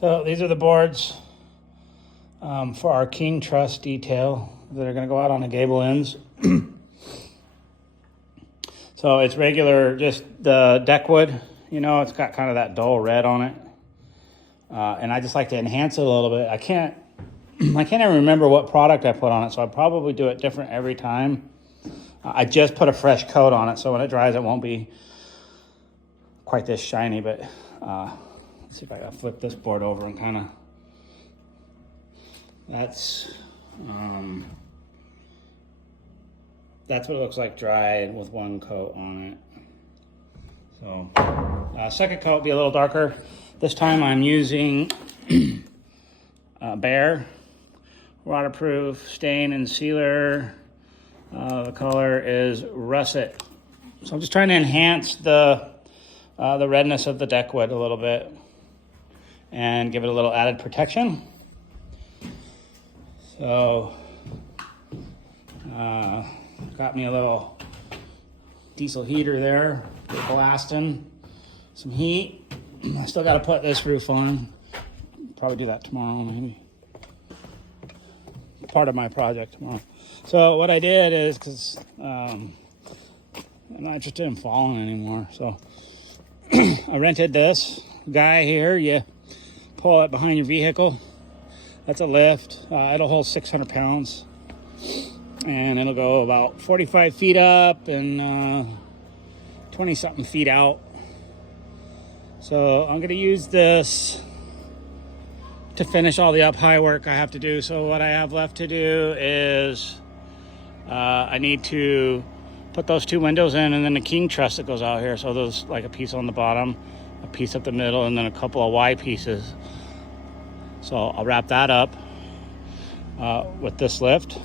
So these are the boards for our King Truss detail that are going to go out on the gable ends. So it's regular, just the deck wood. You know, it's got kind of that dull red on it. And I just like to enhance it a little bit. I can't even remember what product I put on it, so I probably do it different every time. I just put a fresh coat on it, so when it dries, it won't be quite this shiny. But let's see if I can flip this board over and kind of. That's what it looks like dried with one coat on it. So second coat will be a little darker. This time I'm using Behr waterproof stain and sealer. The color is Russet. So I'm just trying to enhance the redness of the deck wood a little bit and give it a little added protection. So got me a little diesel heater there, blasting some heat. I still got to put this roof on. Probably do that tomorrow, maybe. Part of my project tomorrow. So what I did is, because I'm not interested in falling anymore, so I rented this guy here. You pull it behind your vehicle. That's a lift. It'll hold 600 pounds. And it'll go about 45 feet up and 20-something feet out. So I'm going to use this to finish all the up-high work I have to do. So what I have left to do is I need to put those two windows in and then the King Truss that goes out here. So there's like a piece on the bottom, a piece up the middle, and then a couple of Y pieces. So I'll wrap that up with this lift.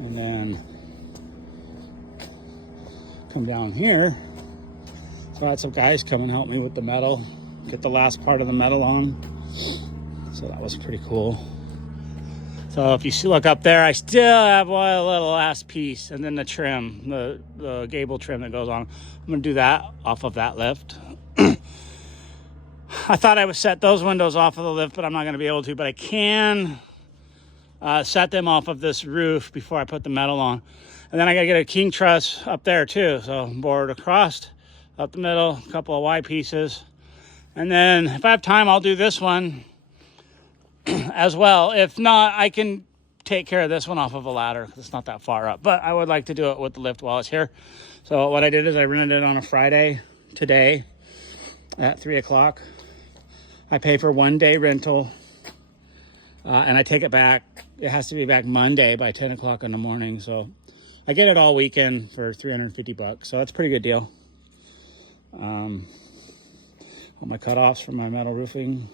And then come down here. So I had some guys come and help me with the metal, get the last part of the metal on. So that was pretty cool. So if you look up there, I still have one little last piece, and then the trim, the gable trim that goes on. I'm gonna do that off of that lift. I thought I would set those windows off of the lift, but I'm not gonna be able to, but I can set them off of this roof before I put the metal on. And then I gotta get a King Truss up there too. So board across, up the middle, a couple of Y pieces. And then if I have time, I'll do this one as well. If not, I can take care of this one off of a ladder because it's not that far up. But I would like to do it with the lift while it's here. So what I did is I rented it on a Friday today at 3 o'clock. I pay for 1 day rental and I take it back. It has to be back Monday by 10 o'clock in the morning. So I get it all weekend for $350. So that's a pretty good deal. All my cutoffs from my metal roofing.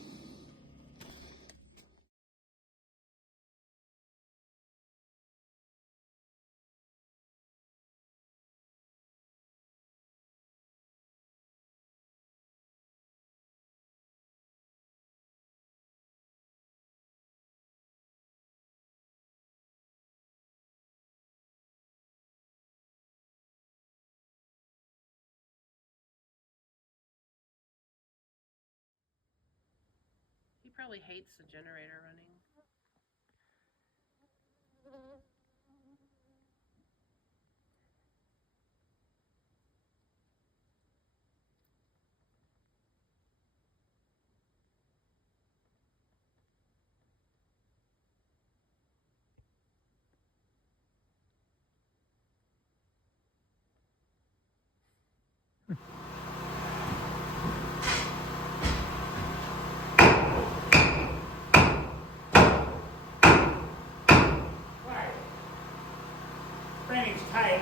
He probably hates the generator running. Framing's tight.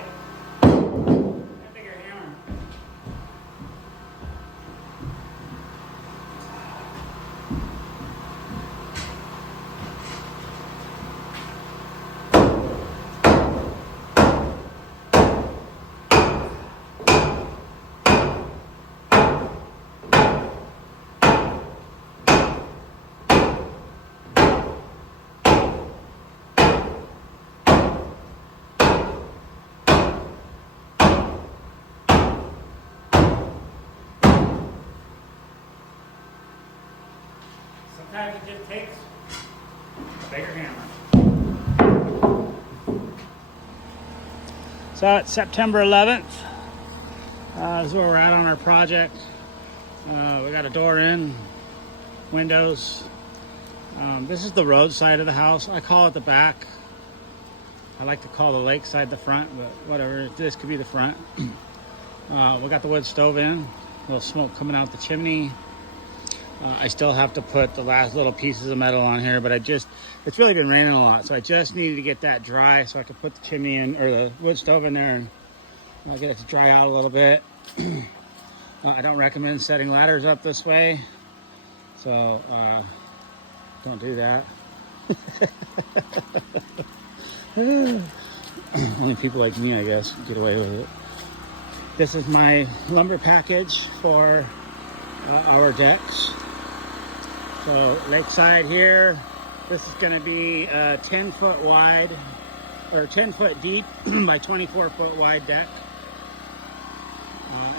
That bigger hammer. Sometimes it just takes a bigger hammer. So it's September 11th. This is where we're at on our project. We got a door in, windows. This is the road side of the house. I call it the back. I like to call the lake side the front, but whatever. This could be the front. We got the wood stove in. A little smoke coming out the chimney. I still have to put the last little pieces of metal on here, but it's really been raining a lot, so I just needed to get that dry so I could put the chimney in, or the wood stove in there, and get it to dry out a little bit. I don't recommend setting ladders up this way, so don't do that. Only people like me, I guess, get away with it. This is my lumber package for our decks. So lakeside here, this is going to be a 10 foot wide, or 10 foot deep by 24 foot wide deck.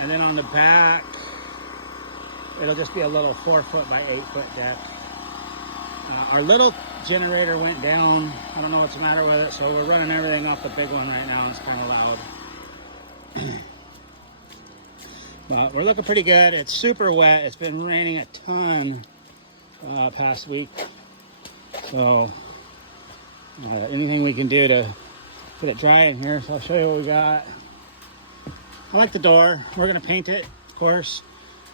And then on the back, it'll just be a little 4 foot by 8 foot deck. Our little generator went down. I don't know what's the matter with it, so we're running everything off the big one right now. It's kind of loud. But we're looking pretty good. It's super wet. It's been raining a ton past week. So anything we can do to get it dry in here. So I'll show you what we got. I like the door. We're going to paint it, of course,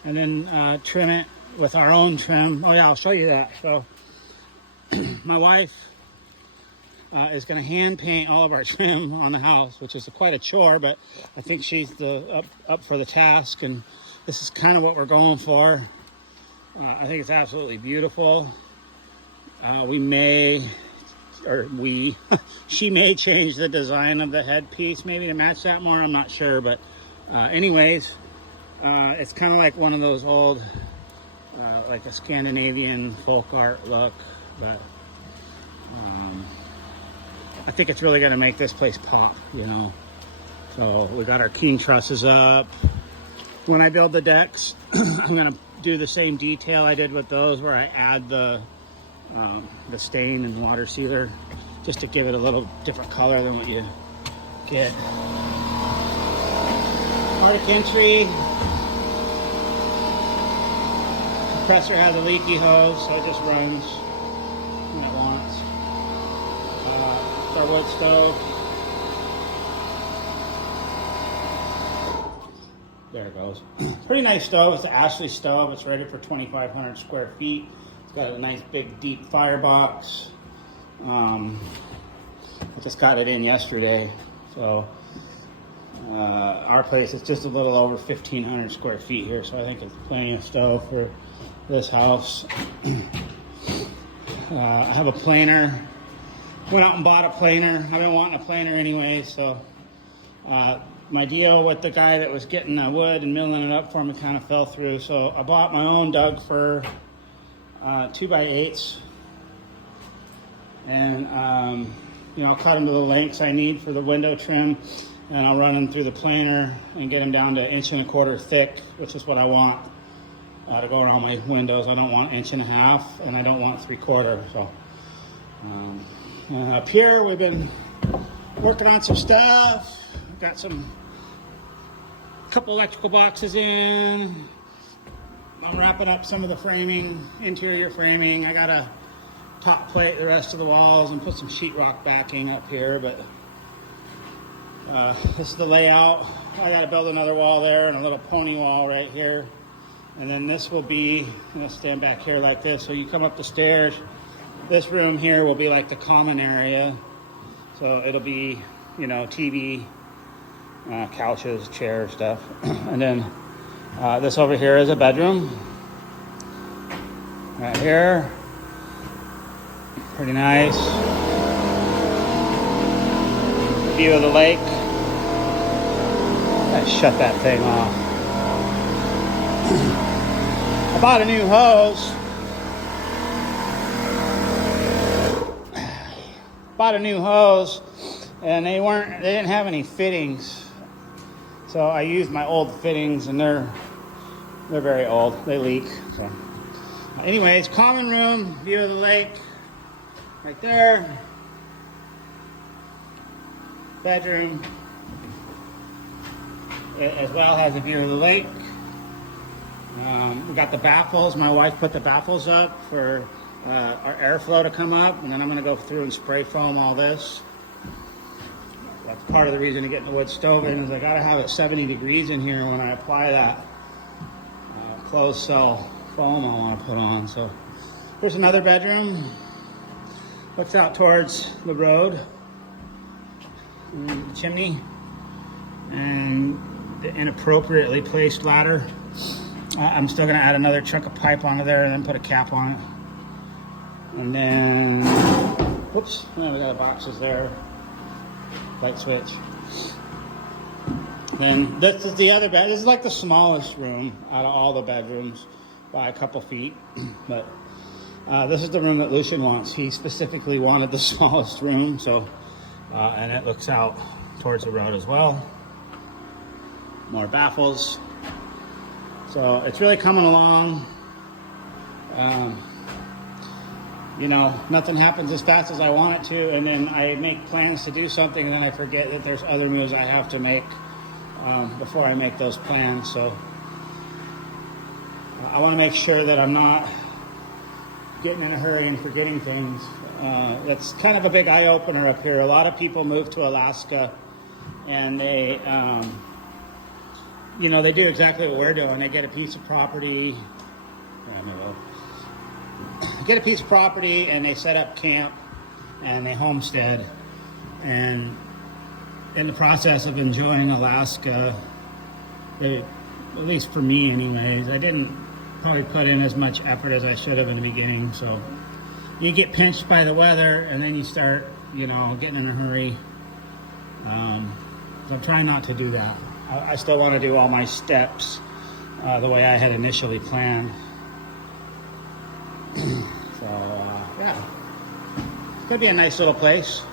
and then trim it with our own trim. Oh yeah, I'll show you that. So my wife is going to hand paint all of our trim on the house, which is quite a chore, but I think she's up for the task, and this is kind of what we're going for. I think it's absolutely beautiful. She may change the design of the headpiece maybe to match that more. I'm not sure, but anyways, it's kind of like one of those old, like a Scandinavian folk art look, but I think it's really going to make this place pop, you know. So we got our king trusses up. When I build the decks, I'm going to do the same detail I did with those, where I add the stain and water sealer just to give it a little different color than what you get. Arctic Entry. Compressor has a leaky hose, so it just runs when it wants. It's our wood stove. There it goes. Pretty nice stove. It's an Ashley stove. It's rated for 2,500 square feet. It's got a nice big deep firebox. I just got it in yesterday. So our place is just a little over 1,500 square feet here. So I think it's plenty of stove for this house. I have a planer. Went out and bought a planer. I've been wanting a planer anyway, so my deal with the guy that was getting the wood and milling it up for me kind of fell through. So I bought my own Doug fir 2x8s, and I'll cut them to the lengths I need for the window trim, and I'll run them through the planer and get them down to 1.25 inches thick, which is what I want to go around my windows. I don't want 1.5 inches, and I don't want 3/4. So up here we've been working on some stuff. Got couple electrical boxes in. I'm wrapping up some of the framing, interior framing. I gotta top plate the rest of the walls and put some sheetrock backing up here, but this is the layout. I gotta build another wall there and a little pony wall right here. And then this will be, I'm gonna stand back here like this. So you come up the stairs, this room here will be like the common area. So it'll be, TV, couches, chairs, stuff. And then this over here is a bedroom. Right here. Pretty nice. View of the lake. Let's shut that thing off. I bought a new hose. And they didn't have any fittings. So I used my old fittings, and they're very old. They leak. So Anyways, common room, view of the lake, right there. Bedroom, as well, has a view of the lake. We got the baffles. My wife put the baffles up for our airflow to come up, and then I'm going to go through and spray foam all this. That's part of the reason to get the wood stove in, is I got to have it 70 degrees in here when I apply that closed cell foam I want to put on. So here's another bedroom. Looks out towards the road, and the chimney, and the inappropriately placed ladder. I'm still going to add another chunk of pipe onto there and then put a cap on it. And then, whoops, we got boxes there. Light switch. Then this is the other bed. This is like the smallest room out of all the bedrooms by a couple feet. But this is the room that Lucian wants. He specifically wanted the smallest room. So, and it looks out towards the road as well. More baffles. So it's really coming along. You know, nothing happens as fast as I want it to, and then I make plans to do something, and then I forget that there's other moves I have to make before I make those plans. So I want to make sure that I'm not getting in a hurry and forgetting things. That's kind of a big eye-opener up here. A lot of people move to Alaska, and they, you know, they do exactly what we're doing. They get a piece of property. Get a piece of property and they set up camp and they homestead, and in the process of enjoying Alaska, at least for me anyways, I didn't probably put in as much effort as I should have in the beginning. So you get pinched by the weather and then you start, you know, getting in a hurry. So I'm trying not to do that. I still want to do all my steps the way I had initially planned. So, yeah, it's gonna be a nice little place.